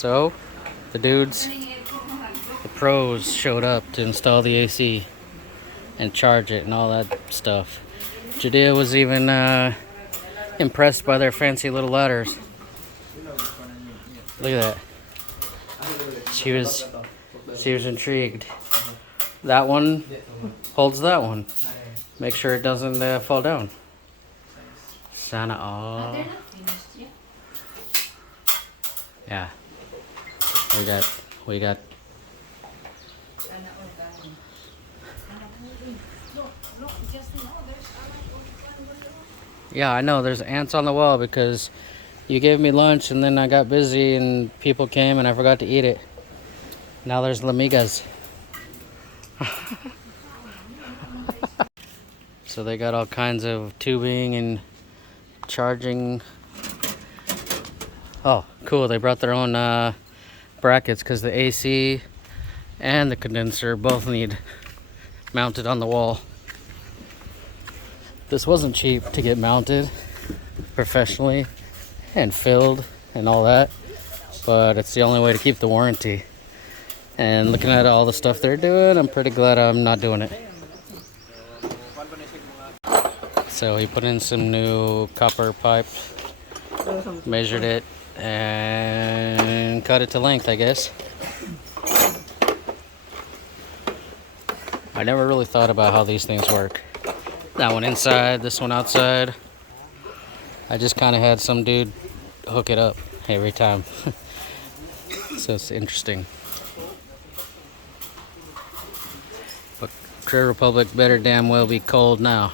So, the dudes, the pros showed up to install the AC and charge it and all that stuff. Judea was even impressed by their fancy little ladders. Look at that. She was intrigued. That one holds that one. Make sure it doesn't fall down. Sana all. Yeah. We got. Yeah, I know. There's ants on the wall because you gave me lunch and then I got busy and people came and I forgot to eat it. Now there's lamigas. So they got all kinds of tubing and charging. Oh, cool. They brought their own brackets because the AC and the condenser both need mounted on the wall. This wasn't cheap to get mounted professionally and filled and all that, but it's the only way to keep the warranty. And looking at all the stuff they're doing, I'm pretty glad I'm not doing it. So he put in some new copper pipe, measured it, and cut it to length, I guess. I never really thought about how these things work. That one inside, this one outside. I just kind of had some dude hook it up every time. So it's interesting. But Trade Republic better damn well be cold now.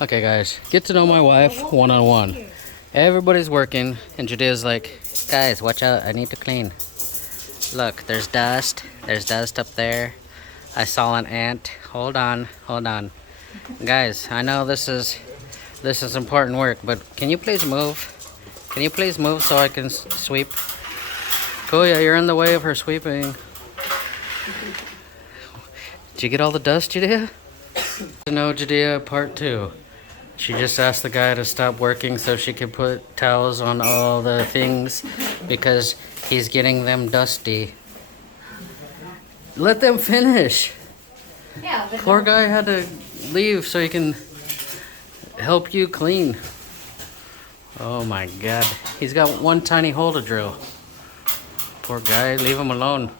Okay guys, get to know my wife one-on-one. Everybody's working and Judea's like, guys, watch out, I need to clean. Look, there's dust. There's dust up there. I saw an ant. Hold on. Guys, I know this is important work, but can you please move? Can you please move so I can sweep? Kuya, you're in the way of her sweeping. Did you get all the dust, Judea? To know Judea part 2. She just asked the guy to stop working so she could put towels on all the things because he's getting them dusty. Let them finish. Yeah, Poor guy had to leave so he can help you clean. Oh my god. He's got one tiny hole to drill. Poor guy, leave him alone.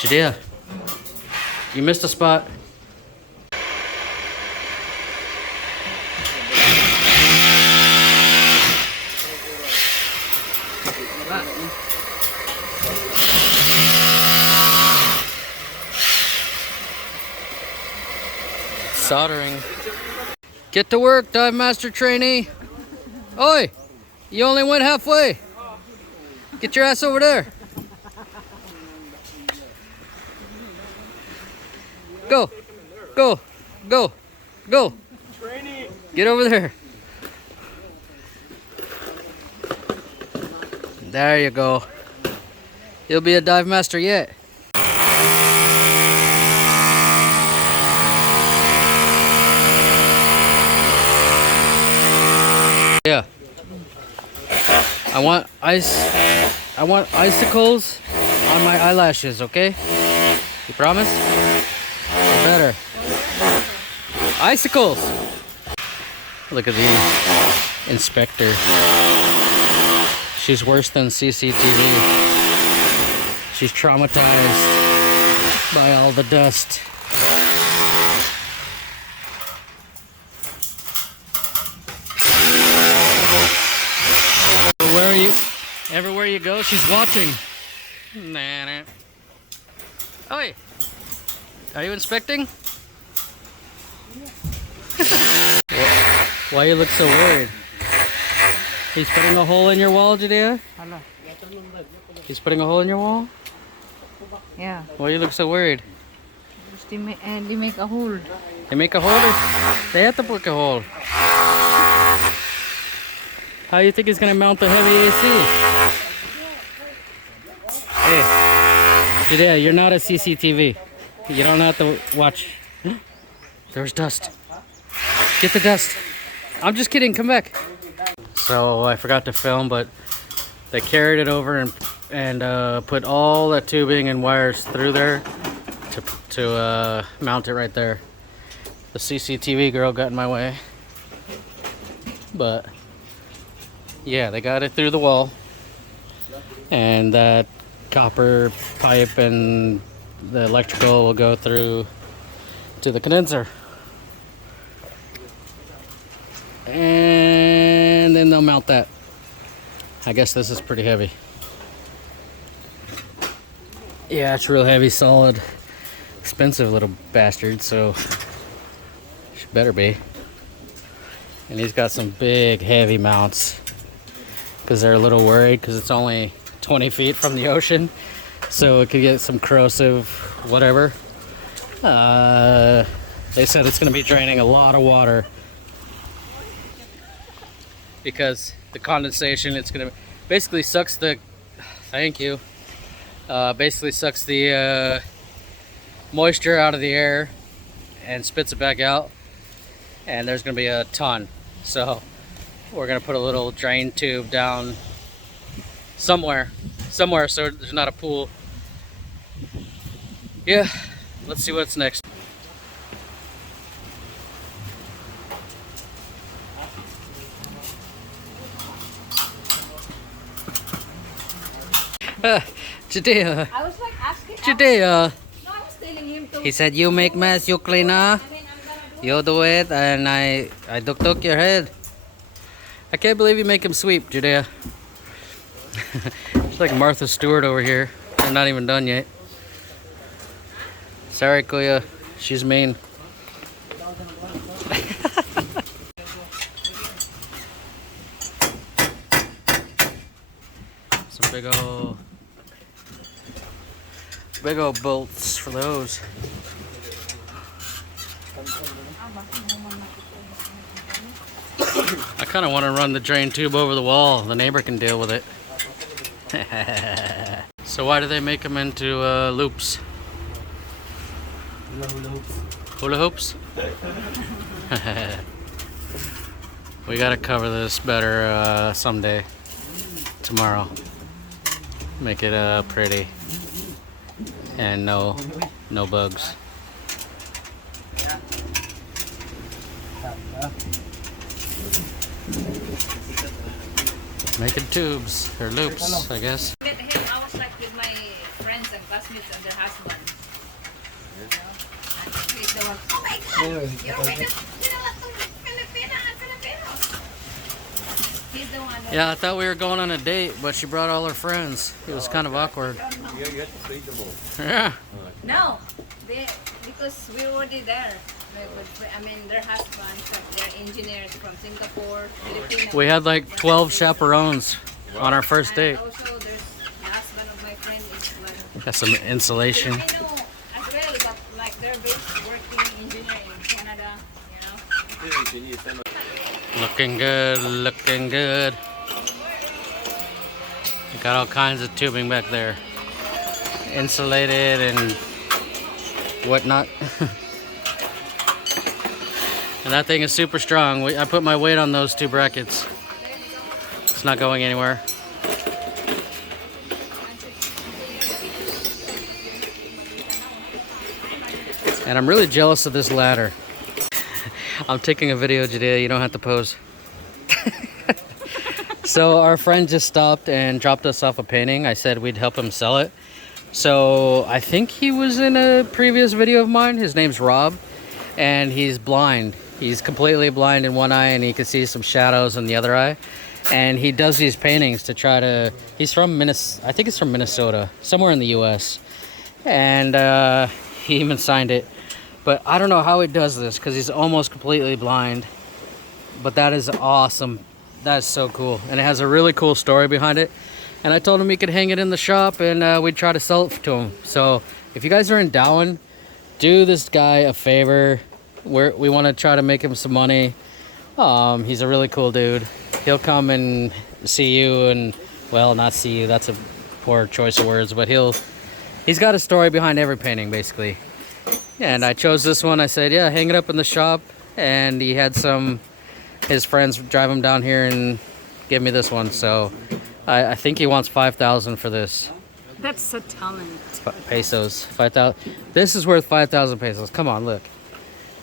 Judea, you missed a spot. Soldering. Get to work, dive master trainee. Oi, you only went halfway. Get your ass over there. Go. Get over there. There you go. You'll be a dive master yet. Yeah. I want icicles on my eyelashes, okay? You promise? Or better. Icicles! Look at the inspector. She's worse than CCTV. She's traumatized by all the dust. Everywhere you go, she's watching. Nah. Oi! Are you inspecting? Why you look so worried? He's putting a hole in your wall, Judea? He's putting a hole in your wall? yeah. Why you look so worried? They make a hole. They make a hole? They have to put a hole. How do you think he's gonna mount the heavy AC? Hey, Judea, you're not a CCTV. You don't have to watch. There's dust. Get the dust. I'm just kidding, come back. so I forgot to film, but they carried it over and put all that tubing and wires through there to mount it right there. The CCTV girl got in my way, but yeah, they got it through the wall, and that copper pipe and the electrical will go through to the condenser, and then they'll mount that. I guess this is pretty heavy. Yeah, it's real heavy, solid, expensive little bastard, so she better be. And he's got some big heavy mounts because they're a little worried because it's only 20 feet from the ocean, so it could get some corrosive whatever. They said it's going to be draining a lot of water because the condensation, it's going to basically sucks the, thank you, basically sucks the moisture out of the air and spits it back out, and there's going to be a ton. So we're going to put a little drain tube down somewhere so there's not a pool. Yeah, let's see what's next. Judea, I was like asking. Judea. No, I was telling him to. He said, you make mess, you clean up. I mean, I'm gonna do You do it, and I took your head. I can't believe you make him sweep, Judea. It's like Martha Stewart over here. They're not even done yet. Sorry, Kuya. She's mean. Some big old bolts for those. I kind of want to run the drain tube over the wall. The neighbor can deal with it. So why do they make them into loops? Hula hoops? We gotta cover this better someday. Tomorrow. Make it pretty. And no bugs. Making tubes or loops, I guess. Met him, I was like with my friends and classmates and their husbands. You know? And he's the one, oh my God, you're Filipino. He's the one that, Yeah, I thought we were going on a date, but she brought all her friends. It was kind of awkward. Yeah. no, because we were already there. I mean, their husbands, like, they're engineers from Singapore, Philippines. We had like 12 chaperones on our first date. And also, there's the husband of my friend is like, Got some insulation. I know as well, but like they're both working engineer in Canada, you know. Looking good, looking good. Got all kinds of tubing back there. Insulated and whatnot. And that thing is super strong. I put my weight on those two brackets. It's not going anywhere. And I'm really jealous of this ladder. I'm taking a video, Judea. You don't have to pose. So our friend just stopped and dropped us off a painting. I said we'd help him sell it. So I think he was in a previous video of mine. His name's Rob, and he's blind. He's completely blind in one eye, and he can see some shadows in the other eye. And he does these paintings to try to. He's from Minnesota. I think it's from Minnesota, somewhere in the U.S. And he even signed it. But I don't know how he does this because he's almost completely blind. But that is awesome. That is so cool. And it has a really cool story behind it. And I told him he could hang it in the shop and we'd try to sell it to him. So if you guys are in Darwin, do this guy a favor. We want to try to make him some money. He's a really cool dude. He'll come and see you and, well, not see you. That's a poor choice of words. But he's got a story behind every painting, basically. And I chose this one. I said, yeah, hang it up in the shop. And he had his friends drive him down here and give me this one. So I think he wants 5,000 for this. That's a talent. Pesos. 5,000. This is worth 5,000 pesos. Come on, look.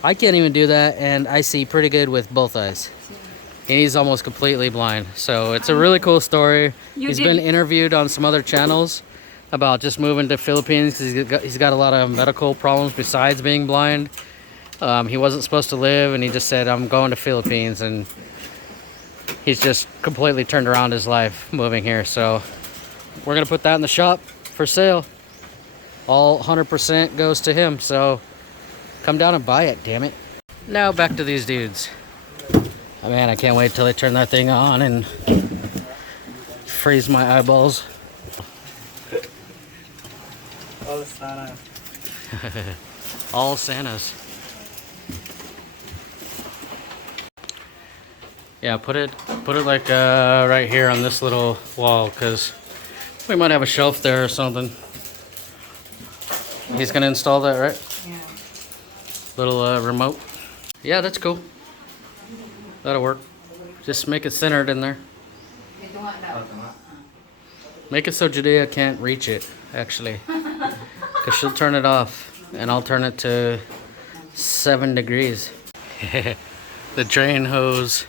I can't even do that, and I see pretty good with both eyes. He's almost completely blind. So it's a really cool story. He's been interviewed on some other channels about just moving to Philippines because he's got a lot of medical problems besides being blind. He wasn't supposed to live, and he just said, I'm going to Philippines, and he's just completely turned around his life moving here. So we're going to put that in the shop for sale. All 100% goes to him, so come down and buy it, damn it. Now back to these dudes. Oh, man, I can't wait till they turn that thing on and freeze my eyeballs. All Santa. All Santas. Yeah, put it like right here on this little wall, because we might have a shelf there or something. He's gonna install that, right? Yeah. Little remote. Yeah, that's cool. That'll work. Just make it centered in there. Make it so Judea can't reach it, actually. Because she'll turn it off, and I'll turn it to 7 degrees. The drain hose.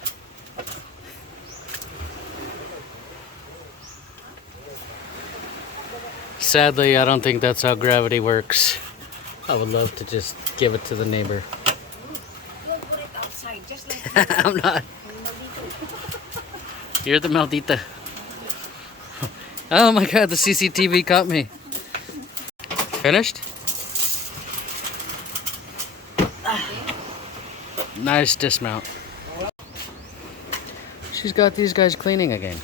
Sadly, I don't think that's how gravity works. I would love to just give it to the neighbor. Don't put it outside, just like I'm not. You're the maldita. Oh my god, the CCTV caught me. Finished? Nice dismount. She's got these guys cleaning again.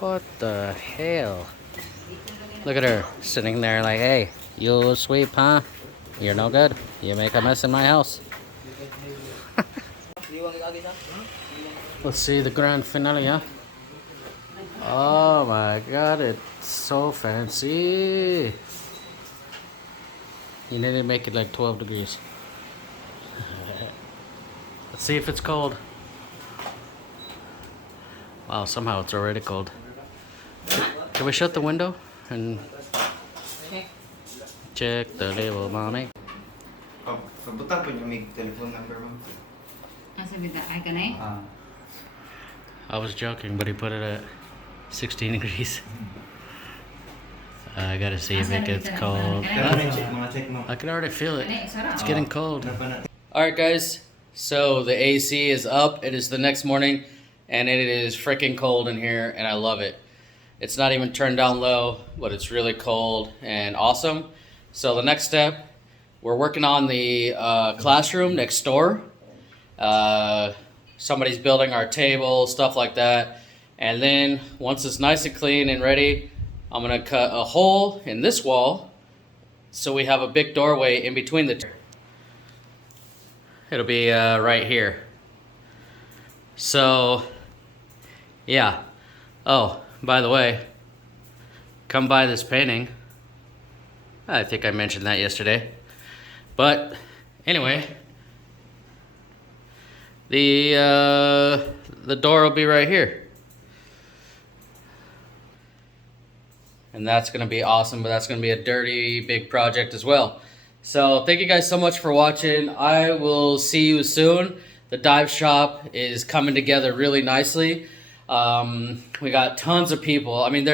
What the hell? Look at her sitting there like, hey, you sweep, huh? You're no good. You make a mess in my house. Let's see the grand finale, huh? Oh my god, it's so fancy. You need to make it like 12 degrees. Let's see if it's cold. Wow, somehow it's already cold. Can we shut the window and check the label, mommy? Pagbutan po niyo may telephone number mo. I was joking, but he put it at 16 degrees. I gotta see if it gets cold. I can already feel it. It's getting cold. Alright guys, so the AC is up. It is the next morning, and it is freaking cold in here, and I love it. It's not even turned down low, but it's really cold and awesome. So the next step, we're working on the classroom next door. Somebody's building our table, stuff like that. And then once it's nice and clean and ready, I'm gonna cut a hole in this wall so we have a big doorway in between the two. It'll be right here. So, yeah. Oh, by the way, come buy this painting. I think I mentioned that yesterday. But anyway, the door will be right here. And that's gonna be awesome, but that's gonna be a dirty big project as well. So thank you guys so much for watching. I will see you soon. The dive shop is coming together really nicely. We got tons of people. I mean,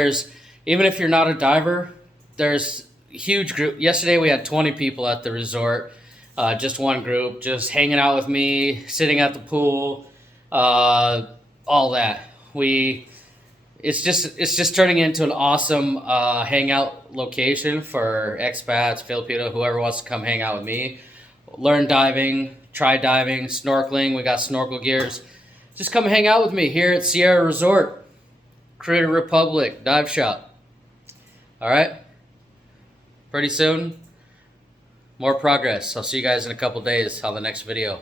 even if you're not a diver, there's a huge group. Yesterday we had 20 people at the resort. Just one group, just hanging out with me, sitting at the pool, all that. It's just turning into an awesome hangout location for expats, Filipino, whoever wants to come hang out with me. Learn diving, try diving, snorkeling. We got snorkel gears. Just come hang out with me here at Sierra Resort, Creative Republic Dive Shop. All right? Pretty soon, more progress. I'll see you guys in a couple days on the next video.